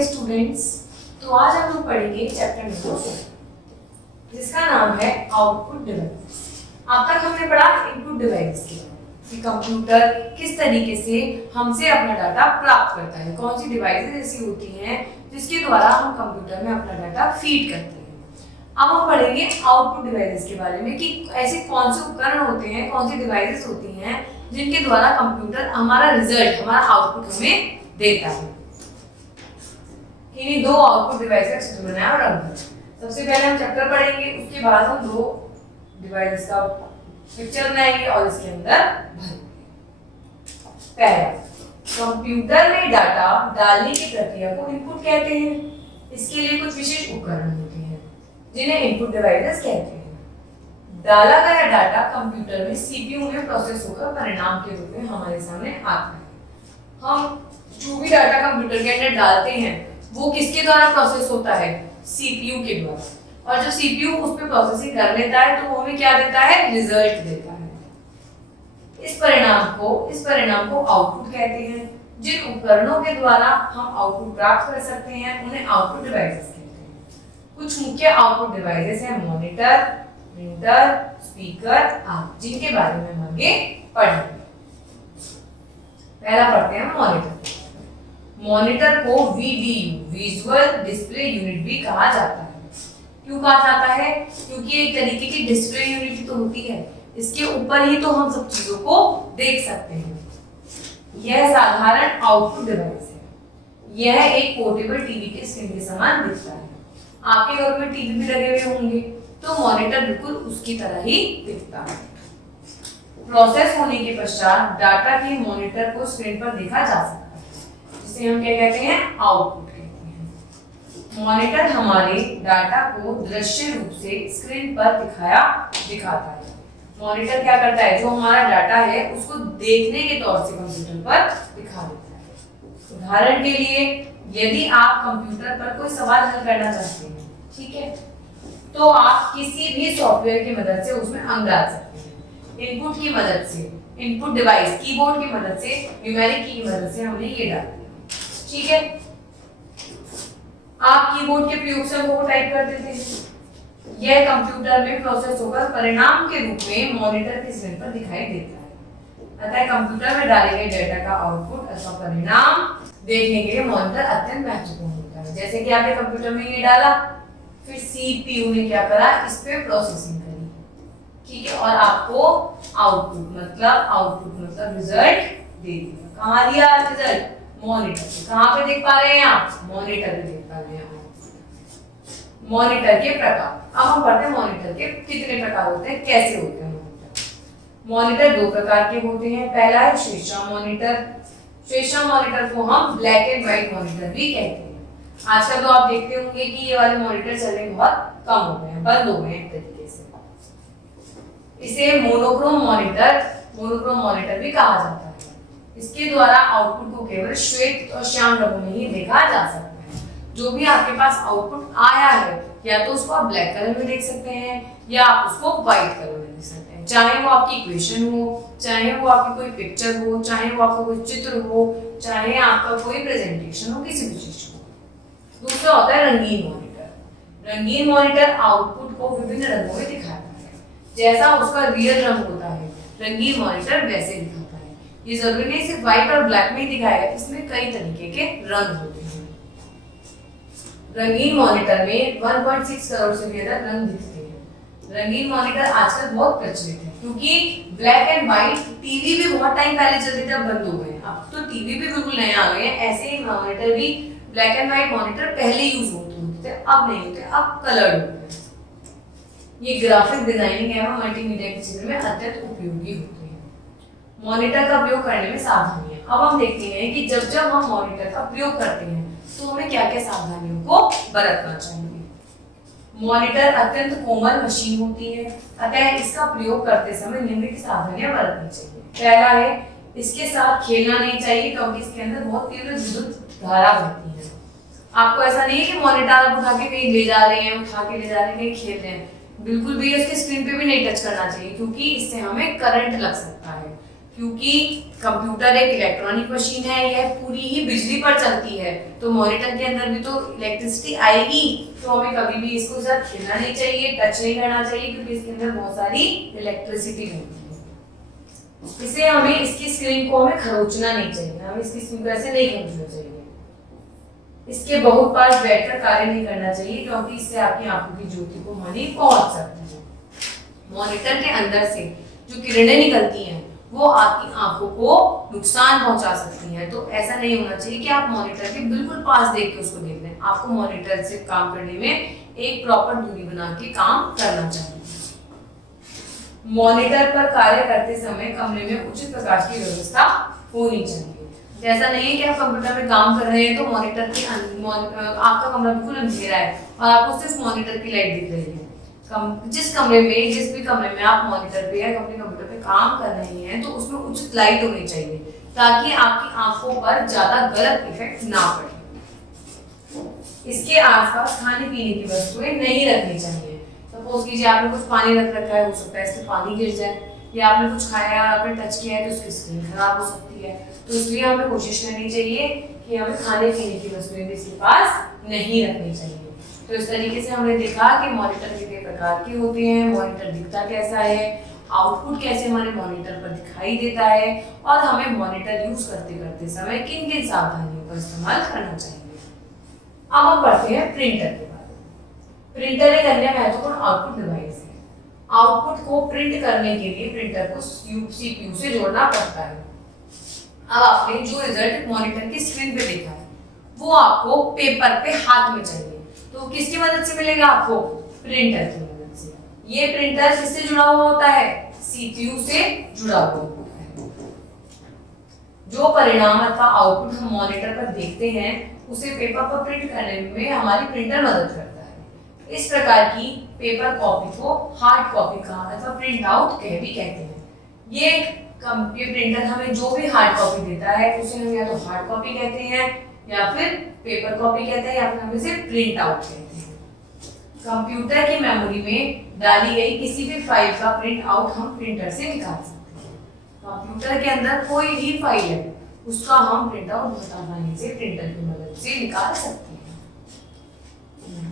Dear students, तो आज हम लोग पढ़ेंगे चैप्टर नंबर 4 जिसका नाम है आउटपुट डिवाइस। अब तक हमने पढ़ा इनपुट डिवाइस के कि कंप्यूटर किस तरीके से हमसे अपना डाटा प्राप्त करता है, कौन सी डिवाइसेस ऐसी होती हैं जिसके द्वारा हम कंप्यूटर में अपना डाटा फीड करते हैं। अब हम पढ़ेंगे आउटपुट डिवाइसेस के बारे में कि ऐसे कौन से उपकरण होते हैं, कौन सी डिवाइसेस होती हैं जिनके द्वारा कंप्यूटर हमारा रिजल्ट, हमारा आउटपुट हमें देता है। इन्हीं दो आउटपुट डिवाइस का चित्र बनाया और रंग। सबसे पहले हम चैप्टर पढ़ेंगे, उसके बाद हम दो डिवाइसेस का पिक्चर बनाएंगे और इसके अंदर भरेंगे। पहला, कंप्यूटर में डाटा डालने की प्रक्रिया को इनपुट कहते हैं। इसके लिए कुछ विशेष उपकरण होते हैं जिन्हें इनपुट डिवाइसेस कहते हैं। डाला गया डाटा कंप्यूटर में सीपीयू में प्रोसेस होकर परिणाम के रूप में हमारे सामने आता है। हम जो भी डाटा कंप्यूटर के अंदर डालते हैं वो किसके द्वारा प्रोसेस होता है? सीपीयू के द्वारा। और जब सीपीयू उस पर प्रोसेसिंग कर लेता है तो वो हमें क्या देता है? रिजल्ट देता है। इस परिणाम को आउटपुट कहते हैं। जिन उपकरणों के द्वारा हम आउटपुट प्राप्त कर सकते हैं उन्हें आउटपुट डिवाइसेस कहते हैं। कुछ मुख्य आउटपुट डिवाइसेस हैं मॉनिटर, प्रिंटर, स्पीकर आदि, जिनके बारे में हम आगे पढ़ेंगे। पहला पढ़ते हैं मॉनिटर। मॉनिटर को वीडीयू, विजुअल डिस्प्ले यूनिट भी कहा जाता है। क्यों कहा जाता है? क्योंकि एक तरीके की डिस्प्ले यूनिट तो होती है, इसके ऊपर ही तो हम सब चीजों को देख सकते हैं। यह साधारण आउटपुट डिवाइस है। यह एक पोर्टेबल टीवी के स्क्रीन के समान दिखता है। आपके घर में टीवी भी लगे हुए होंगे तो मॉनिटर बिल्कुल उसकी तरह ही दिखता है। प्रोसेस होने के पश्चात डाटा के मॉनिटर को स्क्रीन पर देखा जा सकता है, जिसे हम क्या कहते हैं? आउटपुट कहते हैं। मॉनिटर हमारे डाटा को दृश्य रूप से स्क्रीन पर दिखाता है। मॉनिटर क्या करता है? जो हमारा डाटा है उसको देखने के तौर से कंप्यूटर पर दिखा देता है। उदाहरण के लिए, यदि आप कंप्यूटर पर कोई सवाल हल करना चाहते हैं, ठीक है, तो आप किसी भी सॉफ्टवेयर की मदद से उसमें अंक डाल सकते हैं। इनपुट की मदद से, इनपुट डिवाइस कीबोर्ड की मदद से, न्यूमेरिक की मदद से हमने ये डाल दिया, ठीक है। आप कीबोर्ड के प्रयोग से वो टाइप कर देते हैं। यह कंप्यूटर में प्रोसेस होकर परिणाम के रूप में मॉनिटर के स्क्रीन पर दिखाई देता है। अतः कंप्यूटर में डाले गए डेटा का आउटपुट अथवा परिणाम देखने के लिए मॉनिटर अत्यंत महत्वपूर्ण होता है। जैसे कि आपने कंप्यूटर में ये डाला, फिर सीपीयू ने क्या करा? इस पे प्रोसेसिंग करी, ठीक है, और आपको आउटपुट मतलब रिजल्ट दे दिया। कहाँ दिया रिजल्ट? मॉनिटर पे। कहाँ पे देख पा रहे हैं आप? मॉनिटर पे देख पा रहे हैं। मॉनिटर के प्रकार। अब हम पढ़ते हैं मॉनिटर के कितने प्रकार होते हैं, कैसे होते हैं मॉनिटर। मॉनिटर दो प्रकार के होते हैं। पहला है शेषा मॉनिटर। शेषा मॉनिटर को हम ब्लैक एंड व्हाइट मॉनिटर भी कहते हैं। आजकल तो आप देखते होंगे कि ये वाले मॉनिटर चलने बहुत कम हो गए हैं, बंद हो गए हैं एक तरीके से। इसे मोनोक्रोम मॉनिटर भी कहा जाता है। इसके द्वारा आउटपुट को केवल श्वेत और श्याम रंगों में ही देखा जा सकता है। जो भी आपके पास आउटपुट आया है, या तो उसको आप ब्लैक कलर में देख सकते हैं या आप उसको व्हाइट कलर में देख सकते हैं। चाहे वो आपकी इक्वेशन हो, चाहे वो आपकी कोई पिक्चर हो, चाहे वो आपका कोई चित्र हो, चाहे आपका कोई प्रेजेंटेशन हो, किसी भी चीज हो। दूसरा होता है रंगीन मॉनिटर। रंगीन मॉनिटर आउटपुट को विभिन्न रंगों में दिखाता है। जैसा उसका रियल रंग होता है, रंगीन मॉनिटर वैसे दिखाता है। ये जरूरी नहीं सिर्फ व्हाइट और ब्लैक में ही दिखाएगा, इसमें कई तरीके के रंग होते हैं। रंगीन मॉनिटर में 1.6 करोड़ से भी अधिक रंग दिखते हैं। रंगीन मॉनिटर आजकल बहुत प्रचलित है क्योंकि ब्लैक एंड व्हाइट टीवी भी बहुत टाइम पहले चलते थे, अब बंद हो गए हैं। अब तो टीवी भी बिल्कुल नए आ गए हैं। ऐसे ही मॉनिटर भी, ब्लैक एंड व्हाइट मॉनिटर पहले यूज होते थे, अब नहीं होते, अब कलर्ड होते हैं। ये ग्राफिक डिजाइनिंग एवं मल्टीमीडिया के क्षेत्र में अत्यंत उपयोगी होते हैं। मॉनिटर का प्रयोग करने में सावधानियां। अब हम देखते हैं कि जब हम मॉनिटर का प्रयोग करते हैं तो हमें क्या-क्या सावधानियों को बरतना चाहिए। मॉनिटर अत्यंत कोमल मशीन होती है, अतः इसका प्रयोग करते समय निम्नलिखित सावधानियां बरतनी चाहिए। पहला है, इसके साथ खेलना नहीं चाहिए क्योंकि इसके अंदर बहुत तीव्र विद्युत धारा बहती है। आपको ऐसा नहीं है कि मॉनिटर आप उठा के कहीं ले जा रहे हैं, कहीं खेल रहे हैं, बिल्कुल भी इसके स्क्रीन पे भी नहीं टच करना चाहिए क्योंकि इससे हमें करंट लग सकता है। क्योंकि कंप्यूटर एक इलेक्ट्रॉनिक मशीन है, यह पूरी ही बिजली पर चलती है, तो मॉनिटर के अंदर भी तो इलेक्ट्रिसिटी आएगी, तो हमें कभी भी इसको साथ खेलना नहीं चाहिए, टच नहीं करना चाहिए, क्योंकि इसके अंदर बहुत सारी इलेक्ट्रिसिटी होती है। इसे हमें इसकी स्क्रीन को हमें खरोचना नहीं चाहिए, हमें इसकी स्क्रीन को ऐसे नहीं खरोचना चाहिए। इसके बहुत पास बैठकर कार्य नहीं करना चाहिए, क्योंकि इससे आपकी आंखों की ज्योति को हानि पहुंच सकती है। मॉनिटर के अंदर से जो किरणें निकलती हैं वो आपकी आंखों को नुकसान पहुंचा सकती हैं, तो ऐसा नहीं होना चाहिए कि आप मॉनिटर के बिल्कुल पास देख के उसको देख लें। आपको मॉनिटर से काम करने में एक प्रॉपर दूरी बना के काम करना चाहिए। मॉनिटर पर कार्य करते समय कमरे में उचित प्रकाश की व्यवस्था होनी चाहिए। जैसा नहीं है कि आप कंप्यूटर में काम कर रहे हैं तो मॉनिटर के आपका कमरा बिल्कुल अंधेरा है और आपको सिर्फ मॉनिटर की लाइट दिख रही है। जिस भी कमरे में आप मॉनिटर पे या अपने कंप्यूटर पे काम कर रहे हैं तो उसमें उचित लाइट होनी चाहिए, ताकि आपकी आंखों पर ज्यादा गलत इफेक्ट ना पड़े। इसके आसपास खाने पीने की वस्तुएं नहीं रखनी चाहिए। सपोज कीजिए आपने कुछ पानी रख रखा है, हो सकता है इससे पानी गिर जाए, या आपने कुछ खाया, आपने टच किया है तो उसकी स्किन खराब हो सकती है, तो इसलिए हमें कोशिश करनी चाहिए कि हमें खाने पीने की वस्तुएं भी इसके पास नहीं रखनी चाहिए। तो इस तरीके से हमने देखा कि मॉनिटर कितने प्रकार के होते हैं, मॉनिटर दिखता कैसा है, आउटपुट कैसे हमारे मॉनिटर पर दिखाई देता है, और हमें मॉनिटर यूज करते करते समय किन किन सावधानियों का इस्तेमाल करना चाहिए। अब हम पढ़ते हैं प्रिंटर के बारे में। प्रिंटर एक अन्य महत्वपूर्ण आउटपुट डिवाइस है। आउटपुट को प्रिंट करने के लिए प्रिंटर को सीपीयू से जोड़ना पड़ता है। अब आपने जो रिजल्ट मॉनिटर की स्क्रीन पे देखा है वो आपको पेपर पे हाथ में चाहिए, तो किसकी मदद से मिलेगा? आपको प्रिंटर की मदद से। ये प्रिंटर किससे जुड़ा हुआ होता है? सीपीयू से जुड़ा हुआ होता है। जो परिणाम अथवा आउटपुट हम मॉनिटर पर देखते हैं उसे पेपर पर प्रिंट करने में हमारी प्रिंटर मदद करता है। इस प्रकार की पेपर कॉपी को हार्ड कॉपी का अथवा प्रिंट आउट भी कहते हैं। ये प्रिंटर हमें जो भी हार्ड कॉपी देता है उसे हम या तो हार्ड कॉपी कहते हैं, या फिर पेपर कॉपी कहते हैं, या फिर हम इसे प्रिंट आउट कहते हैं। कंप्यूटर की मेमोरी में डाली गई किसी भी फाइल का प्रिंट आउट हम प्रिंटर से निकाल सकते हैं। कंप्यूटर के अंदर कोई भी फाइल है उसका हम प्रिंट आउट बहुत आसानी से प्रिंटर की मदद से निकाल सकते हैं।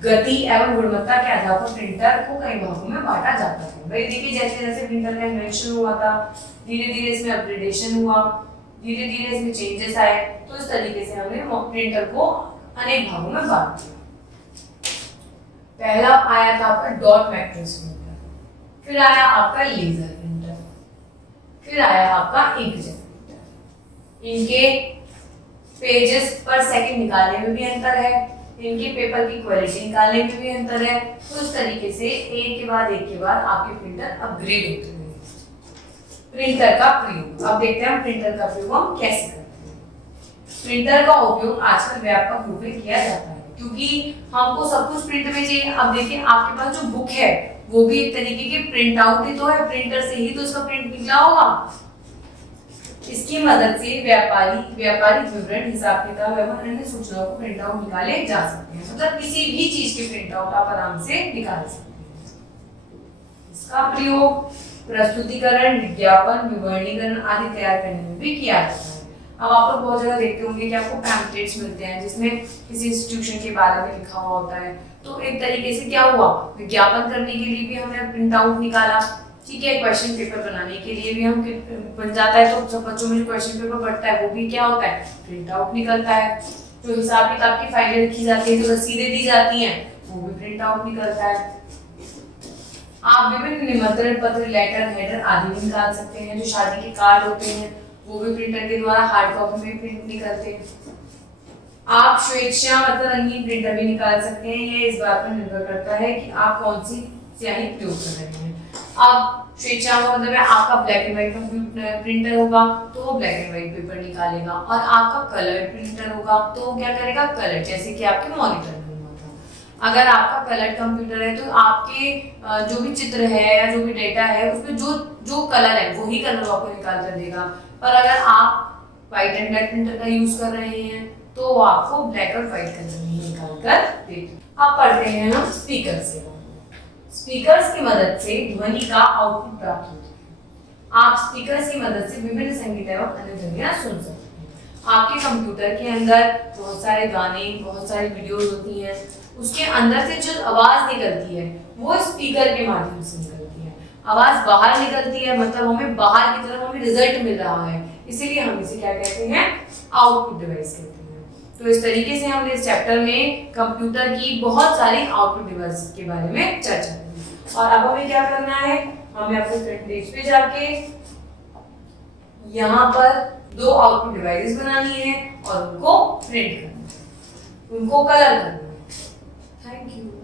गति एवं गुणवत्ता के आधार पर प्रिंटर को कई भागों में बांटा जाता है। भाई देखिए, जैसे जैसे प्रिंटर का इन्वेंशन हुआ था, धीरे धीरे इसमें अपग्रेडेशन हुआ, धीरे धीरे इसमें चेंजेस आए, तो इस तरीके से हमने प्रिंटर को अनेक भागों में बांट दिया। पहला आया था आपका डॉट मैट्रिक्स प्रिंटर, फिर आया आपका लेजर प्रिंटर, फिर आया आपका इंकजेट प्रिंटर। इनके पेजेस पर सेकंड निकालने में भी अंतर है, इनके पेपर की क्वालिटी निकालने में भी अंतर है। तो इस तरीके से एक के बाद आपके प्रिंटर अपग्रेड होते हैं। प्रिंटर का प्रयोग, अब देखते हैं हम प्रिंटर का प्रयोग हम कैसे करते हैं। प्रिंटर का उपयोग आजकल व्यापक रूप में किया जाता है, क्योंकि हमको सब कुछ प्रिंट में चाहिए। अब देखिए, आपके पास जो बुक है वो भी एक तरीके की प्रिंट आउट ही तो है, प्रिंटर से ही तो इसका प्रिंट निकला होगा। इसकी मदद से व्यापारिक विवरण, हिसाब किताब एवं अन्य सूचनाओं को प्रिंट आउट निकाले जा सकते हैं। मतलब किसी भी चीज के प्रिंट आउट आप आराम से निकाल सकते हैं। इसका प्रयोग प्रस्तुतिकरण, विज्ञापन, विवरणीकरण आदि तैयार करने में भी किया जाता है। अब आप लोग बहुत जगह देखते होंगे कि आपको पैम्पलेट्स मिलते हैं जिसमें किसी इंस्टीट्यूशन के बारे में लिखा हुआ होता है। तो एक तरीके से क्या हुआ, विज्ञापन करने के लिए भी हमने प्रिंट आउट निकाला, ठीक है। क्वेश्चन पेपर बनाने के लिए भी हम बन जाता है, तो सब बच्चों में जो क्वेश्चन पेपर बनता है वो भी क्या होता है, प्रिंट आउट निकलता है। जो हिसाब किताब की फाइलें लिखी जाती है, जो रसीदें दी जाती हैं, वो भी प्रिंट आउट निकलता है। आप विभिन्न निमंत्रण पत्र, लेटर, हेडर आदि भी निकाल सकते हैं। जो शादी के कार्ड होते हैं वो भी प्रिंटर के द्वारा हार्ड कॉपी में प्रिंट निकलते हैं। आप स्वेच्छा मतलब रंगीन प्रिंटर भी निकाल सकते हैं। ये इस बात पर निर्भर करता है कि आप कौन सी स्याही प्रयोग कर रहे हैं। अब स्वेच्छा का मतलब है आपका ब्लैक एंड व्हाइट प्रिंटर होगा तो वो ब्लैक एंड व्हाइट पेपर निकालेगा, और आपका कलर प्रिंटर होगा तो वो क्या करेगा, कलर, जैसे कि आपके मॉनिटर में हुआ था। अगर आपका कलर कंप्यूटर है तो आपके जो भी चित्र है या जो भी डेटा है उसमें जो कलर है वही कलर आपको निकाल कर देगा। पर अगर आप व्हाइट एंड ब्लैक प्रिंटर का यूज कर रहे हैं तो वो आपको ब्लैक और व्हाइट कलर में ही निकाल कर देगा। अब पढ़ते हैं हम स्पीकर से। स्पीकर्स की मदद से ध्वनि का आउटपुट प्राप्त होता है। आप स्पीकर की मदद से विभिन्न संगीत एवं अन्य ध्वनियां सुन सकते हैं। आपके कंप्यूटर के अंदर बहुत सारे गाने, बहुत सारी वीडियोस होती हैं, उसके अंदर से जो आवाज निकलती है वो स्पीकर के माध्यम से निकलती है। आवाज बाहर निकलती है, मतलब हमें बाहर की तरफ हमें रिजल्ट मिल रहा है, इसीलिए हम इसे क्या कहते हैं, आउटपुट डिवाइस कहते हैं। तो इस तरीके से हमने इस चैप्टर में कंप्यूटर की बहुत सारी आउटपुट डिवाइस के बारे में चर्चा की। और अब हमें क्या करना है, हमें अपने फ्रंट पेज पे जाके यहाँ पर 2 आउटपुट डिवाइसेस बनानी है और उनको प्रिंट करना है, उनको कलर करना है। Thank you.